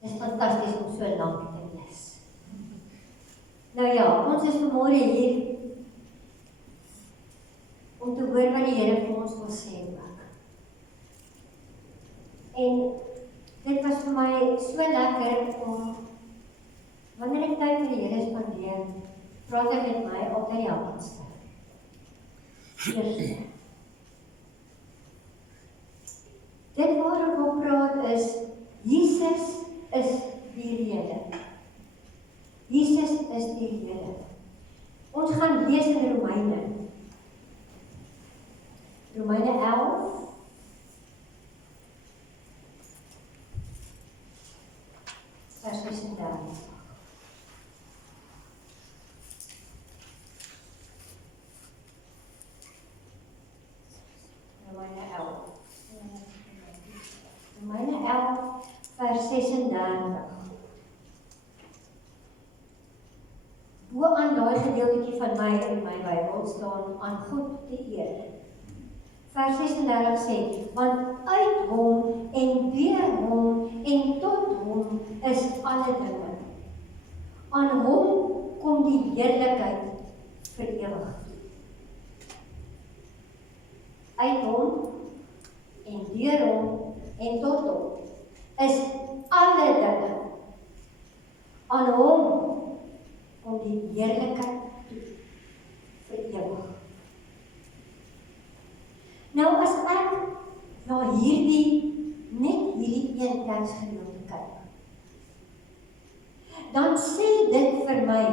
Dit is fantasties om so lank te lees. Nou ja, ons is vanmôre hier om te hoor wat die Here vir ons wil sê ook. En dit was vir my so lekker om, wanneer ek tyd met die Here spandeer, praat hy met my altyd die helpendste. Eerste. Dit waar ek wil praat is, Jesus is die rede. Jesus is die rede. Ons gaan lees in Romeine. Romeine 11. Vers 36. Romeine 11. Romeine 11, vers 36. Bo aan daai gedeeltjie van my in my Bybel staan aan God te eer. Vers 36 sê, want uit hom en deur hom en tot hom is alle dinge. Aan hom kom die heerlikheid vir ewig. Uit hom en deur hom en tot hom is alle dinge. Aan hom kom die heerlikheid toe vir ewig. Nou as ek na net hierdie een teksgedeelte kyk, dan sê dit vir my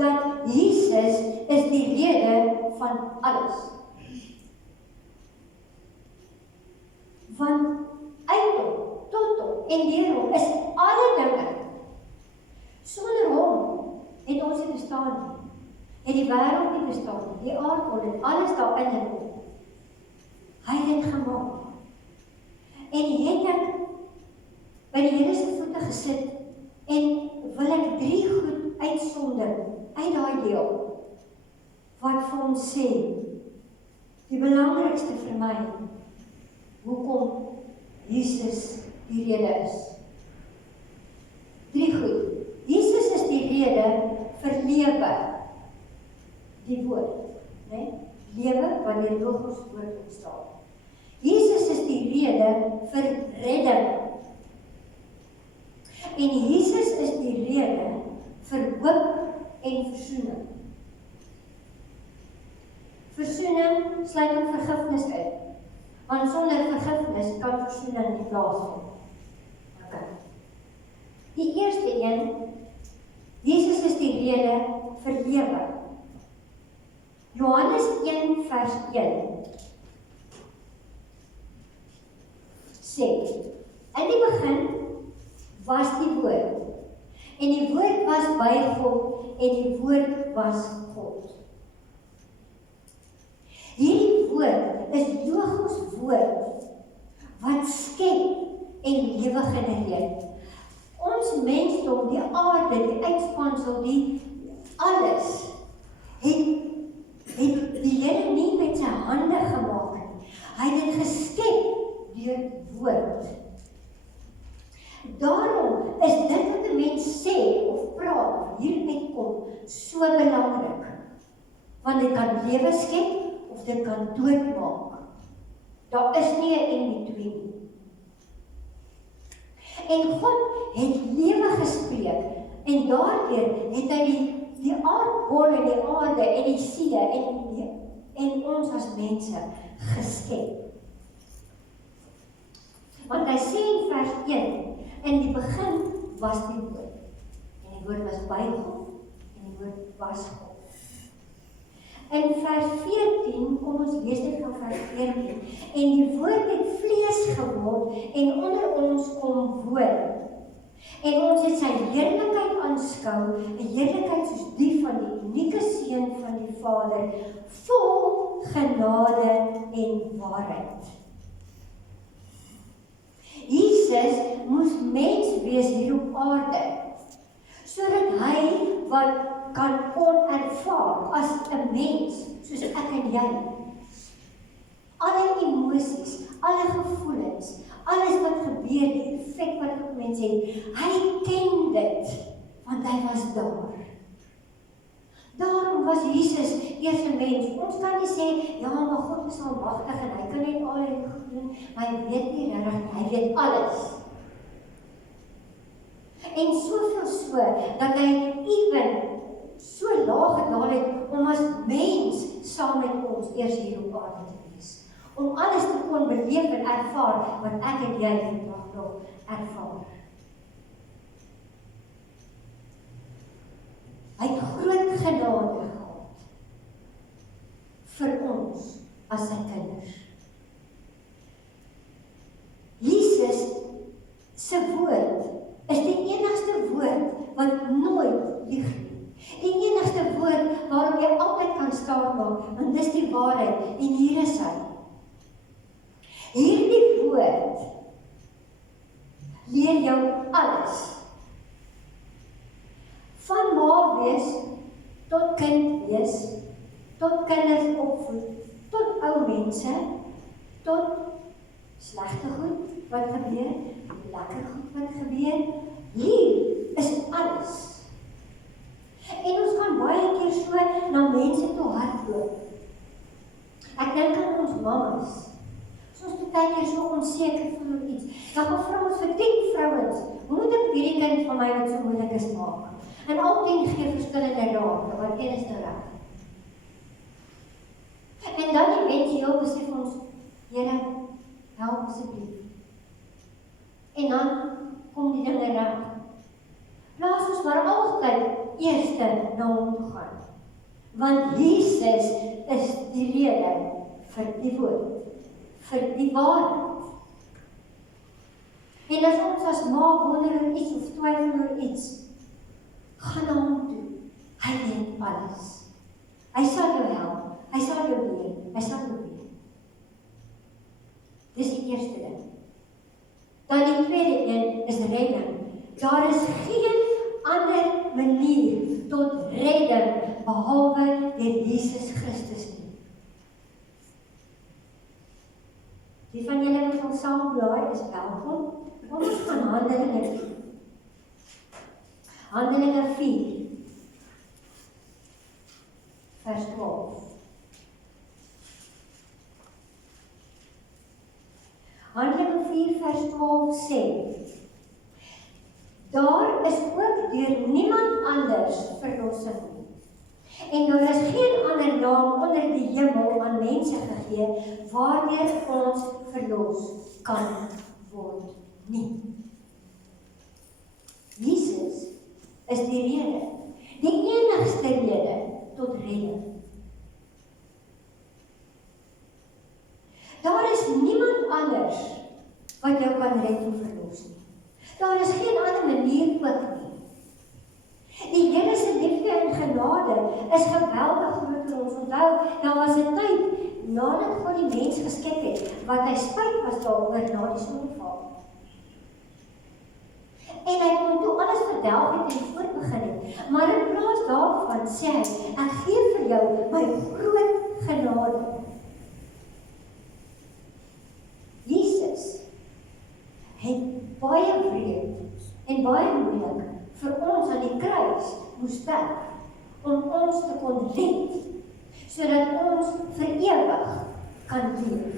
dat Jesus is die rede van alles. Want uit hom, tot hom en deur hom is alle dinge. Sonder hom het ons nie bestaan nie. Het die wêreld nie bestaan nie. Die aardbol en alles daarin en hom. Hy het dit gemaak. En het ek by die Here se voete gesit en wil ek 3 goed uitsonder uit daai deel wat vir ons sê die belangrikste vir my hoekom Jesus die rede is. 3 goed. Jesus is die rede vir lewe. Die woord, né? Lewe wanneer Logos woord ontstaan. Jesus is die rede vir redding. En Jesus is die rede vir hoop en versoening. Versoening sluit ook vergifnis in. Want sonder vergifnis kan versoening nie plaasvind. Okay. Die eerste een, Jesus is die rede vir lewe. Johannes 1 vers 1 sê, in die begin was die woord, en die woord was by God, en die woord was God. Hierdie woord is Logos woord, wat skep en lewe genereer. Ons mensdom, die aarde, die uitspansel, die alles, het die Here nie met sy hande gemaak nie. Hy het dit geskep deur woord. Daarom is dit wat 'n mens sê of praat of hier uitkom so belangrik. Want dit kan lewe skep of dit kan doodmaak. Daar is nie 'n in-between nie. En God het lewe gespreek en daardeur het hy die aardbol en die aarde en die see en ons as mense geskep. Want hy sê in vers 1, in die begin was die woord. En die woord was by God en die woord was God. In vers 14, kom ons lees dit van vers 14, en die woord het vlees geword en onder ons kom woon. En ons het sy heerlikheid aanskou, 'n heerlikheid soos die van die unieke seun van die Vader, vol genade en waarheid. Jesus moes mens wees hier op aarde, sodat hy wat kon ervaar as 'n mens, soos ek en jy. Alle emosies, alle gevoelens, alles wat gebeur, die effek wat op mens mens het. Hy ken dit, want hy was daar. Daarom was Jesus eers 'n mens. Ons kan nie sê, ja, maar God is almagtig en hy kan net al dit goed doen, maar hy weet nie regtig, hy weet alles. En soveel so, dat hy ewen so laag gedaal het, om as mens saam met ons eers hier op aarde te wees. Om alles te kon beleef en ervaar, wat ek en jy vandag nog ervaar. Hy het groot genade gehad vir ons as sy kinders. Jesus se woord is die enigste woord wat nooit lieg nie. Die enigste woord waarop jy altyd kan staan maak, en dis die waarheid, en hier is hy. Hierdie woord leer jou alles. Van ma wees, tot kind wees, tot kinders opvoed, tot ou mense, tot slegte goed wat gebeur, lekker goed wat gebeur. Hier is alles. En ons kan baie keer so na mense toe hardloop. Ek dink aan ons mamas. Ons baie keer so onseker van iets. Dan gaan vra ons vir 10 vrouens, hoe moet ek hierdie kind van my wat so moeilik is maak? En al 10 gee verskillende raad, wat een is nou reg. En dan eventueel besef ons, Here, help asseblief. En dan kom die dinge reg. Laat ons maar altyd eerste na hom toe gaan. Want Jesus is die rede vir die woord, vir die waarheid. En as ons as ma wonder oor iets of twyfel oor iets, gaan na hom toe. Hy weet alles. Hy sal jou help, hy sal jou leer, hy sal jou leer. Dis die eerste ding. Dan die tweede een is redding. Daar is geen ander manier tot redding behalwe deur Jesus Christus nie. Die van julle wat van saam blaai is welkom. Ons gaan Handelinge 4. Handelinge 4 vers 12. Handelinge 4 vers 12 sê, daar is ook deur niemand anders verlossing nie. En daar is geen ander naam onder die hemel aan mense gegee, waardeur ons verlos kan word nie. Jesus is die rede, die enigste rede tot redding. Daar is niemand anders wat jou kan red en verlos nie. Daar is geen ander manier ook nie. Die Here se liefde en genade is geweldig groot vir ons. Onthou, daar was 'n tyd nadat God die mens geskep het, wat hy spyt was daaroor na die sondeval. En hy kon toe alles verdelg het en voortbegin het. Maar in plaas daarvan sê hy, ek gee vir jou my groot genade. Jesus het baie wreed en baie moeilik vir ons aan die kruis moes sterf, om ons te kon red, sodat ons vir ewig kan leef,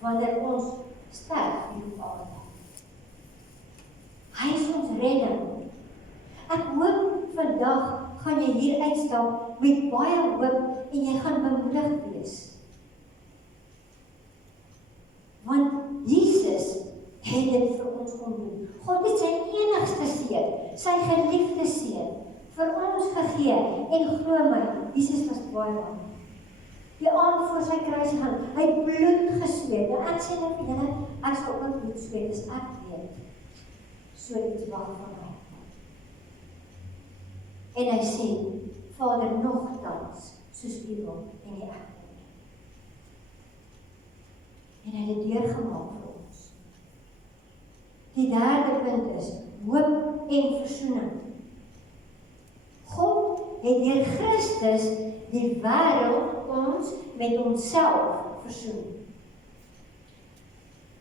wanneer ons sterf hier op aarde. Hy is ons redding. Ek hoop vandag gaan jy hier uitstap met baie hoop en jy gaan bemoedig wees. Want Jesus het dit vir ons kon doen. God het sy enigste seun, sy geliefde seun, vir ons gegee, en glo my, Jesus was baie bang. Die aand voor sy kruisiging, hy bloed gesweet. En ek sê net vir julle, ek sal ook bloed sweet, as ek weet, so iets wag van my. En hy sê, Vader, nogtans, soos U wil, en nie ek wil nie. En hy het dit deurgemaak vir ons. Die derde punt is, hoop en versoening. God het deur Christus die wêreld ons met homself versoen.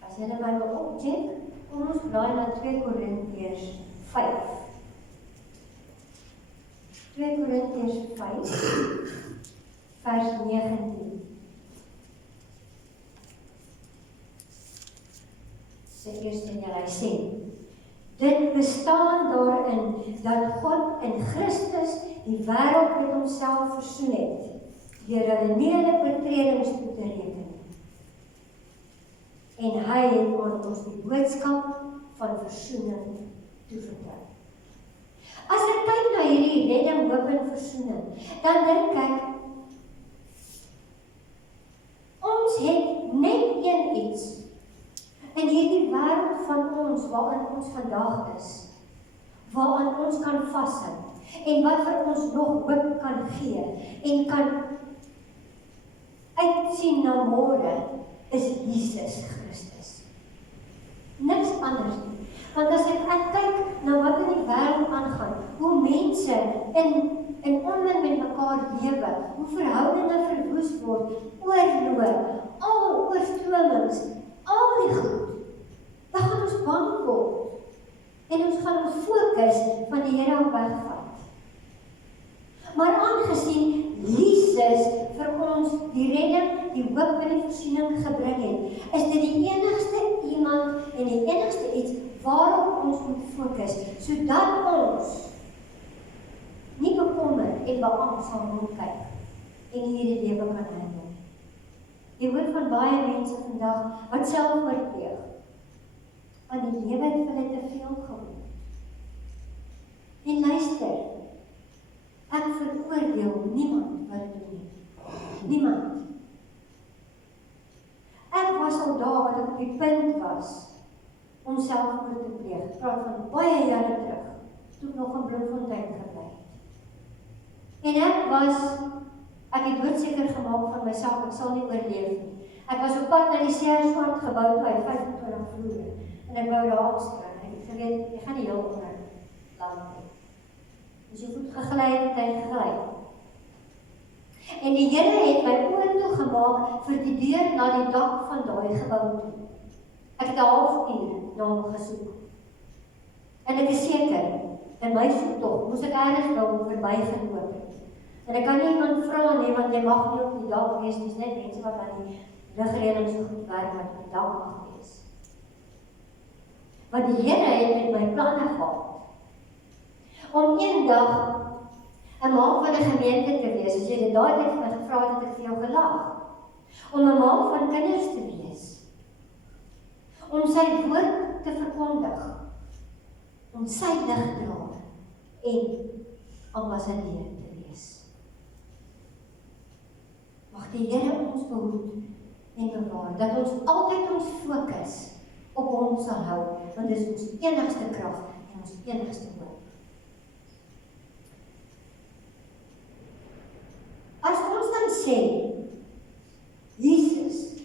As julle my wil opcheck, Kom ons blaai na 2 Korintiërs 5. 2 Korintiërs 5, vers 19. Sy eerste en hy sê, dit bestaan daarin dat God in Christus die wêreld met homself versoen het, deur hulle nie hulle oortredings toe te reken. En hy het ons die boodskap van versoening toevertrou. As ek kyk na hierdie redding, hoop en versoening, dan dink ek, ons het net een iets in hierdie wêreld van ons, waarin ons vandag is, waarin ons kan vashou, en wat vir ons nog hoop kan gee, en kan uitsien na môre, is Jesus Christus. Niks anders nie. Want as ek kyk na wat in die wêreld aangaan, hoe mense in onmin met mekaar lewe, hoe verhoudinge verwoes word, oorloë, al oorstromings, al die goed, dan gaan ons bang word, en ons gaan ons fokus van die Here af wegvat. Maar aangesien Jesus vir ons die redding, die hoop en die voorsiening gebring het, is dit die enigste iemand en die enigste iets waarop ons moet fokus, sodat ons nie bekommer en beangst sal rondkyk en hierdie lewe kan handel. Jy hoor van baie mense vandag wat selfmoord pleeg, want die lewe het vir hulle te veel geword. En luister, ek veroordeel niemand wat dit doen nie. Niemand. Ek was al daar wat ek op die punt was om selfmoord te pleeg. Ek praat van baie jare terug, toe ek nog in Bloemfontein gebly het. En ek het doodseker gemaak van myself, ek sal nie oorleef nie. Ek was op pad na die Seerswart gebou toe hy 25 vloere, en ek wou daar afspring. Ek het geweet, jy gaan nie heel onder land nie. Dus jy voet geglei het hy geglei. En die Here het my oë toegemaak vir die deur na die dak van daai gebou toe. Ek het 'n halfuur na hom gesoek. En ek is seker, in my soektog moes ek ergens nou verbygeloop het. En ek kan nie iemand vra nie, want jy mag nie op die dak wees, dis net mense wat aan die ligreëling so goed werk wat op die dak mag wees. Want die Here het met my planne gehad om eendag 'n ma van 'n gemeente te wees. As jy dit daai tyd vir my gevra het, het ek vir jou gelag. Om 'n ma van kinders te wees. Om sy woord te verkondig. Om sy ligdraer en ambassadeur te wees. Mag die Here ons behoed en bewaar, dat ons altyd ons fokus op hom sal hou, want dit is ons enigste krag en ons enigste hoop. As ons dan sê, Jesus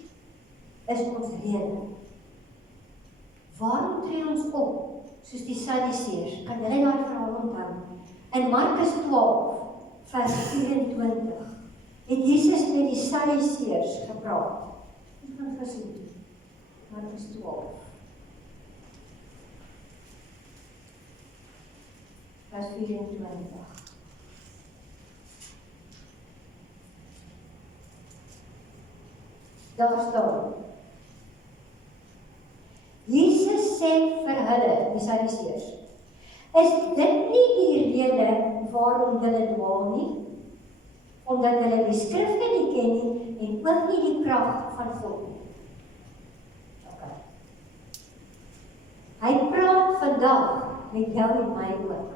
is ons rede, waarom tree ons op, soos die Sadduseërs? Kan julle daai verhaal onthou? In Markus 12, vers 24, het Jesus met die Sadduseërs gepraat. Ons gaan gesien, Markus 12, vers 24. Daar staan, Jesus sê vir hulle, die Sadduseërs, is dit nie die rede waarom hulle dwaal nie? Omdat hulle die skrifte nie ken nie en ook nie die krag van God nie. Okay. Hy praat vandag met jou en my ook.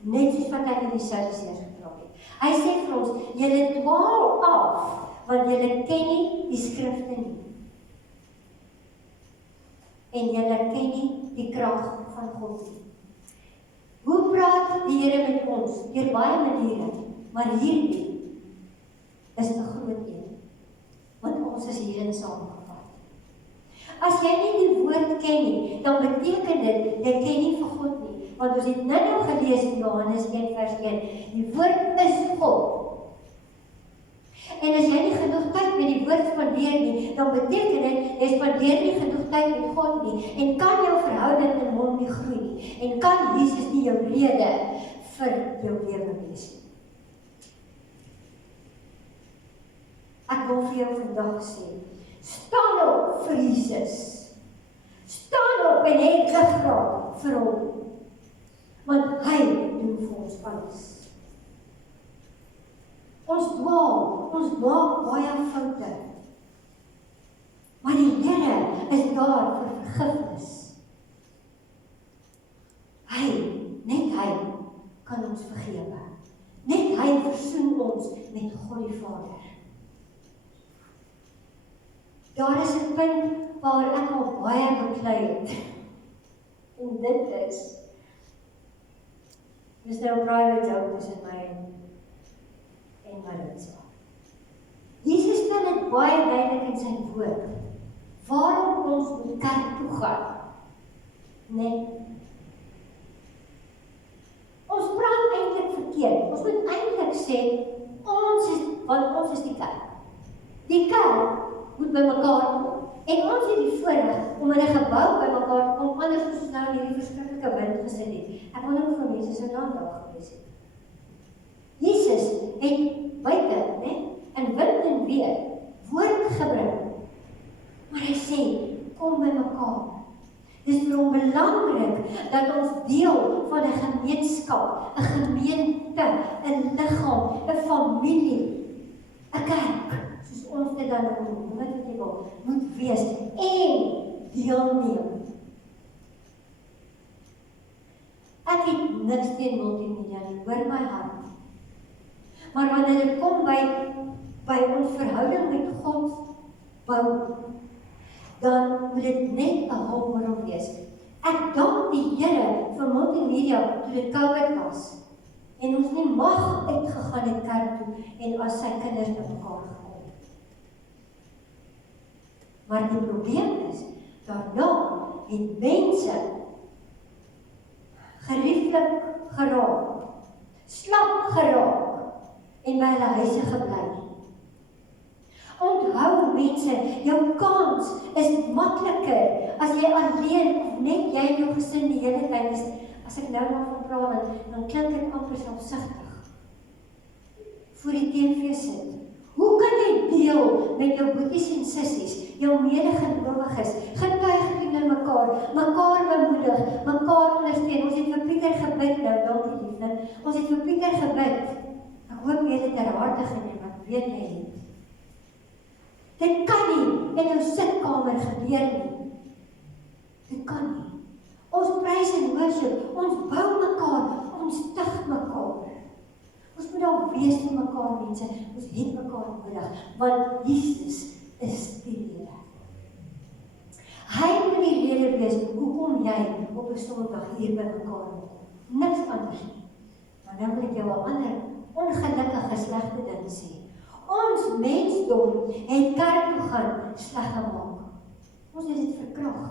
Net soos wat hy met die Sadduseërs gepraat het. Hy sê vir ons, julle dwaal af, want julle ken nie die skrifte nie. En julle ken nie die krag van God nie. Hoe praat die Here met ons? Deur baie maniere, maar hierdie is 'n groot een, want ons is hierin saamgevat. As jy nie die woord ken nie, dan beteken dit, jy ken nie vir God nie, want ons het nou gelees in Johannes 1 vers 1, die woord is God. En as jy nie genoeg tyd met die woord spandeer nie, dan beteken dit, jy spandeer nie genoeg tyd met God nie, en kan jou verhouding in hom nie groei nie, en kan Jesus nie jou rede vir jou lewe wees nie. Ek wil vir jou vandag sê, staan op vir Jesus. Staan op en hê ruggraat vir hom. Want hy doen vir ons alles. Ons maak baie foute. Maar die Here is daar vir vergifnis. Net hy kan ons vergewe. Net hy versoen ons met God die Vader. Daar is 'n punt waar ek al baie beklei het. En dit is nou 'n private joke tussen my en Marissa. Jesus stel dit baie duidelik in sy woord, waarom ons moet kerk toe gaan. Nee. Ons praat eintlik verkeerd. Ons moet eintlik sê, want ons is die kerk. Die kerk moet by mekaar kom. En ons het die voorreg om in 'n gebou by mekaar te kom, anders as ons nou in hierdie verskriklike wind gesit het. Ek wonder hoeveel mense sou daar gewees het. Jesus het buite, in wind en weer, woord gebring. Maar hy sê, kom by mekaar. Dis vir hom belangrik dat ons deel van 'n gemeenskap, 'n gemeente, 'n liggaam, 'n familie, 'n kerk, soos ons dit dan noem, wat jy wil, moet wees en deelneem. Ek het niks teen multimedia nie, hoor my hart. Maar wanneer dit kom by ons verhouding met God bou, dan moet dit net 'n hulpmiddel wees. Ek dank die Here vir multimedia toe dit COVID was. En ons nie mag uitgegaan het kerk toe en as sy kinders by mekaar gekom. Maar die probleem is, daarna het mense gerieflik geraak, slap geraak en by hulle huise gebly. Onthou mense, jou kans is makliker as jy alleen of net jy en jou gesin die hele tyd is. As ek nou nog van praat, dan klink dit amper selfsugtig. Voor die TV sit. Hoe kan jy deel met jou boeties en sissies, jou medegelowiges, getuig teenoor mekaar bemoedig, mekaar ondersteun. Ons het vir Pieter gebid nou, dankie liefde. Ons het vir Pieter gebid. Ek hoop jy het dit ter harte geneem, ek weet jy het. Dit kan nie in jou sitkamer gebeur nie. Dit kan nie. Ons prys en worship, ons bou mekaar, ons stig mekaar. Ons moet daar wees vir mekaar mense, ons het mekaar nodig, want Jesus is die rede. Hy moet die rede wees, hoekom jy op 'n Sondag hier by mekaar kom. Niks anders nie. Maar nou wil ek jou 'n ander ongelukkige slegte ding sê. Ons mensdom het kerk toe gaan sleg gemaak. Ons het dit verkrag.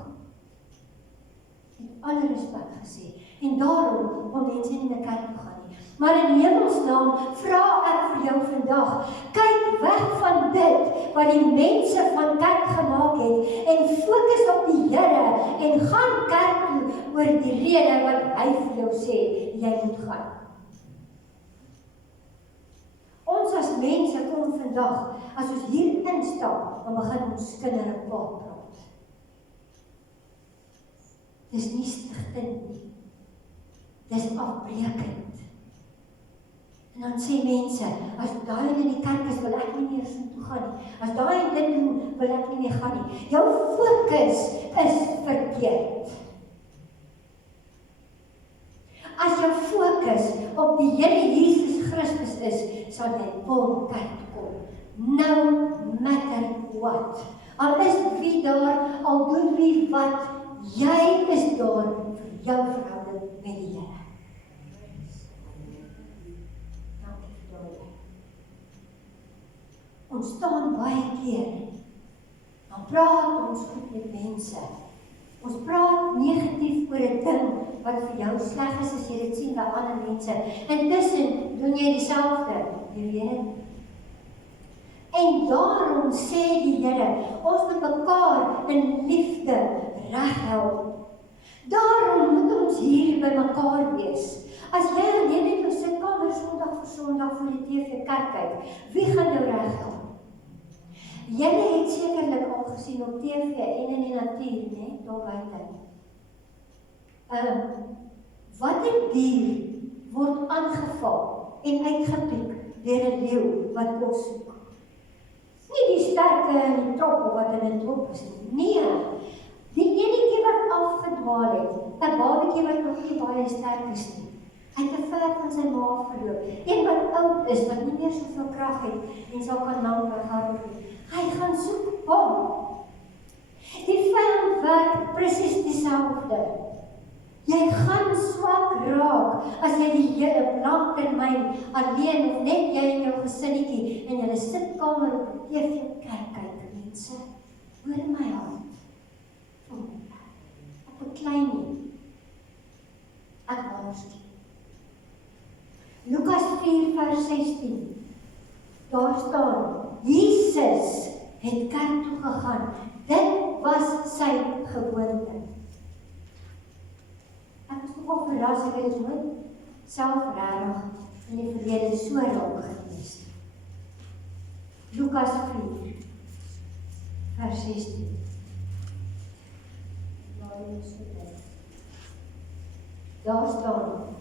Met alle respek gesê. En daarom wil mense nie meer kerk toe gaan nie. Maar in Hemelsnaam vra ek vir jou vandag, kyk weg van dit wat die mense van kerk gemaak het en fokus op die Here en gaan kerk toe oor die rede wat hy vir jou sê jy moet gaan. Ons as mense kom vandag, as ons hier instap, dan begin ons kinders praat. Dis nie stigtend nie. Dis afbreekend. En dan sê mense, as daai in die kerk is, wil ek nie meer so toe gaan nie. As daai dit doen, wil ek nie meer gaan nie. Jou fokus is verkeerd. As jou fokus op die Here Jesus Christus is, sal jy wil kerk kom. No matter what. Al is wie daar, al doen wie wat, jy is daar vir jou verhouding met die Here. Dankie vir jou. Ons staan baie keer, dan praat ons goed met mense. Ons praat negatief oor 'n ding wat vir jou sleg is as jy dit sien by ander mense. Intussen doen jy dieselfde, jy weet dit. En daarom sê die Here, ons moet mekaar in liefde reghelp. Daarom moet ons hier by mekaar wees. As jy alleen in jou sitkamer Sondag vir Sondag voor die TV kyk, wie gaan jou reghelp? Julle het sekerlik al gesien op TV en in die natuur, né, daar buite. Wat 'n dier word aangeval en uitgepiek deur 'n leeu wat kos soek? Nie die sterke in die trop wat in 'n trop is nie. Nee, die enetjie wat afgedwaal het, 'n babatjie wat nog nie baie sterk is nie. Hy het te ver van sy ma verloop. Een wat oud is, wat nie meer soveel krag het en sal kan lank weghardloop nie. Hy gaan soek hom. Die vyand werk presies dieselfde. Jy gaan swak raak as jy die hele langtermyn alleen of net jy en jou gesinnetjie in julle sitkamer op die TV kyk, mense. Hoor my hart. Op 'n klein nie. Ek waarsku. Lukas 4 vers 16. Daar staan, Jesus het kerk toe gegaan. Dit was sy gewoonte. Ek is nogal verras, ek het nooit self regtig in die verlede so raak gelees. Lukas 4 vers 16. Daar staan,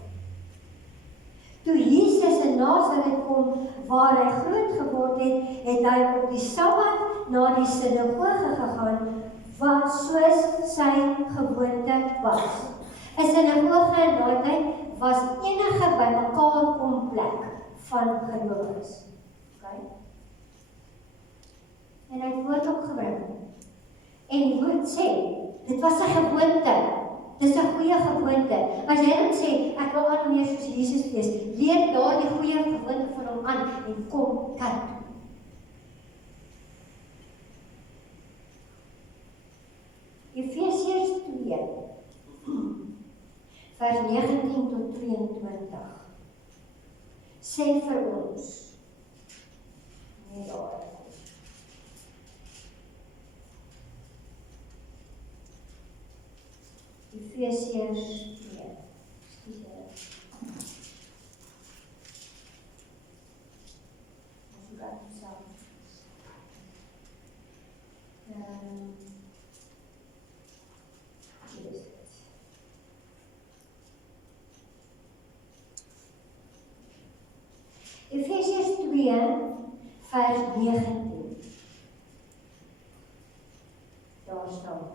toe Jesus in Nasaret kom, waar hy groot geword het, het hy op die Sabbat na die sinagoge gegaan, wat soos sy gewoonte was. 'n Sinagoge in daai tyd was enige bymekaar kom plek van gelowiges. Okay? En hy het woord opgebring. En die woord sê, dit was 'n gewoonte. Dis 'n goeie gewoonte. As jy dan sê, ek wil al meer soos Jesus wees, leer daar die goeie gewoonte van hom aan en kom kerk toe. Efesiërs 2 vers 19 tot 22 sê vir ons, nee daar, Efesiërs 2, Efesiërs 2 vers 19. Daar staan.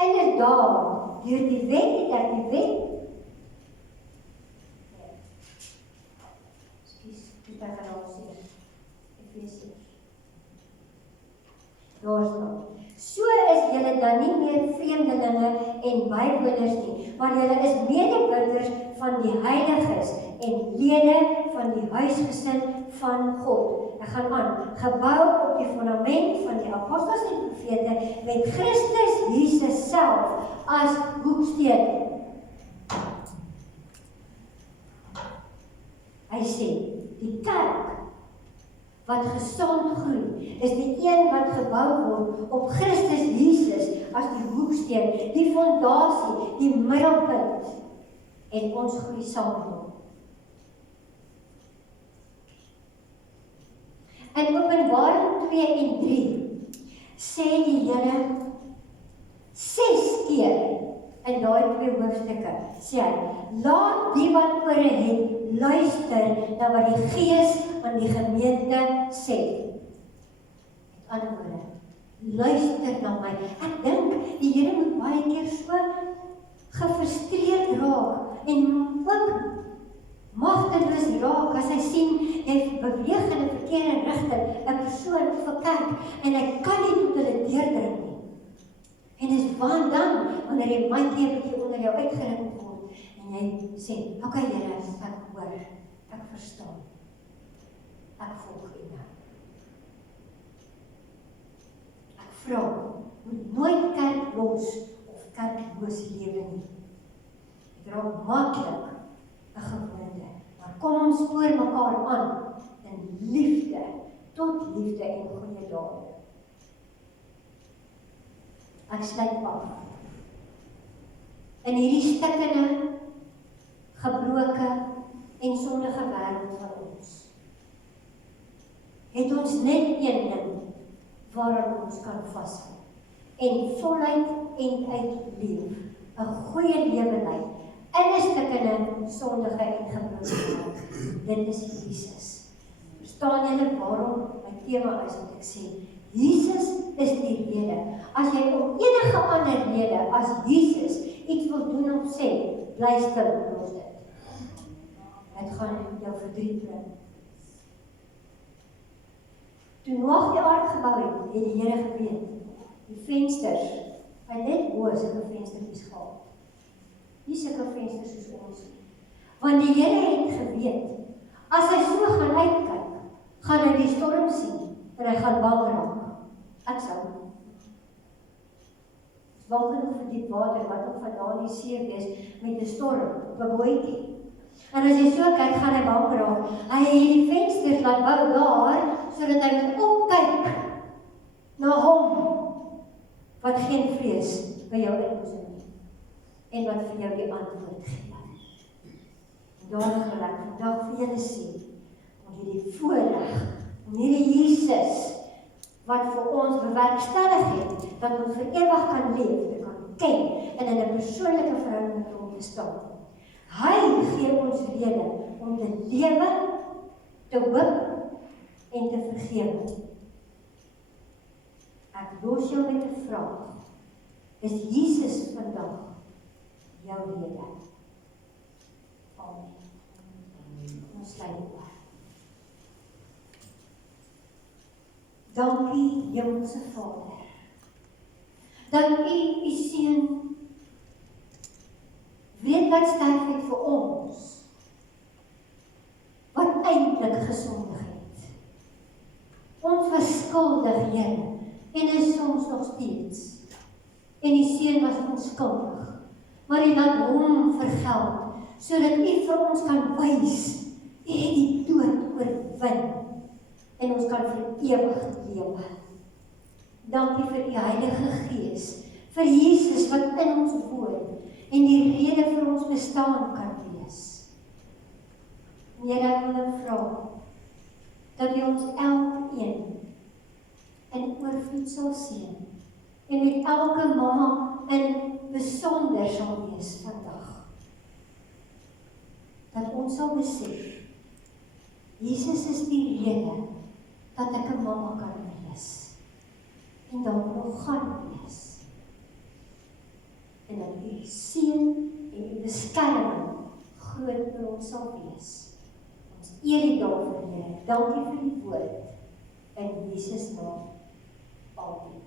Inderdaad, deur die wet dat die wet daar staan. So is julle dan nie meer vreemdelinge en bywoners nie, maar julle is medeburgers van die heiliges en lede van die huisgesin van God. Ek gaan aan, gebou op die fundament van die apostels en profete met Christus Jesus self as hoeksteen. Hy sê, die kerk wat gesond groei, is die een wat gebou word op Christus Jesus as die hoeksteen, die fondasie, die middelpunt, en ons groei saam met hom. In Openbaring 2 en 3 sê die Here 6 keer in daai 2 hoofstukke, sê hy, laat die wat ore het luister na wat die Gees aan die gemeente sê. Met ander woorde, luister na my. Ek dink die Here moet baie keer so gefrustreerd raak en ook magteloos raak as hy sien jy beweeg in 'n verkeerde rigting, 'n persoon of 'n kerk en hy kan nie tot hulle deurdring nie. En dis waar dan wanneer jy mandjie 'n bietjie onder jou uitgeruk word en jy sê, "Oké Here, ek hoor, ek verstaan. Ek volg U nou." Ek vra, moet nooit kerk los of kerkloos lewe nie. Dit raak maklik 'n gewoonte, maar kom ons spoor mekaar aan in liefde tot liefde en goeie dade. Ek sluit af. In hierdie stikkende, gebroke en sondige wêreld van ons, het ons net een ding waaraan ons kan vashou en voluit en uit leef, 'n goeie lewe lei in 'n stikkende, sondige en gebroke wêreld. Dit is Jesus. Verstaan julle waarom my tema is wat ek sê? Jesus is die rede. As jy om enige ander rede as Jesus iets wil doen of sê, bly stil en los dit. Dit gaan jou verdriet bring. Toe Noag die ark gebou het die Here geweet, die vensters, hy het net hoë sulke venstertjies gehad. Nie sulke vensters soos ons nie. Want die Here het geweet, as hy so gaan uitkyk, gaan hy die storm sien, en hy gaan bang raak. Ek sal. Bang genoeg vir diep water, wat ook vandaan die see wees, met 'n storm, op 'n bootjie. En as jy so kyk, gaan hy bang raak. Hy het die vensters laat bou daar, sodat hy moet opkyk na hom, wat geen vrees by jou inboesem nie, en wat vir jou die antwoord gee. Daarom wil ek vandag vir julle sê, want hierdie voorreg, om hierdie Jesus, wat vir ons bewerkstellig het, dat ons vir ewig kan leef, te kan ken, en in 'n persoonlike verhouding met hom te staan. Hy gee ons rede om te lewe, te hoop en te vergewe. Ek los jou met 'n vraag. Is Jesus vandag jou rede? Amen. Ons sluit oor. Dankie, Hemelse Vader, dat U Seun weet wat sterf het vir ons, wat eintlik gesondig het. Ons was skuldig, Here, en is soms nog steeds. En die Seun was onskuldig, maar U laat hom vergeld, sodat U vir ons kan wys, U het die dood oorwin, en ons kan vir ewig lewe. Dankie vir U Heilige Gees, vir Jesus wat in ons woon, en die rede vir ons bestaan kan wees. Here, ek wil vra, dat U ons elkeen in oorvloed sal seën, en met elke mamma in besonder sal wees vandag. Dat ons sal besef, Jesus is die rede, dat ek 'n mamma kan wees, en dalk nog gaan wees. En dat U seën en U beskerming groot vir ons sal wees. Ons eer U daarvoor, Here. Dankie vir die woord, in Jesus naam. Amen.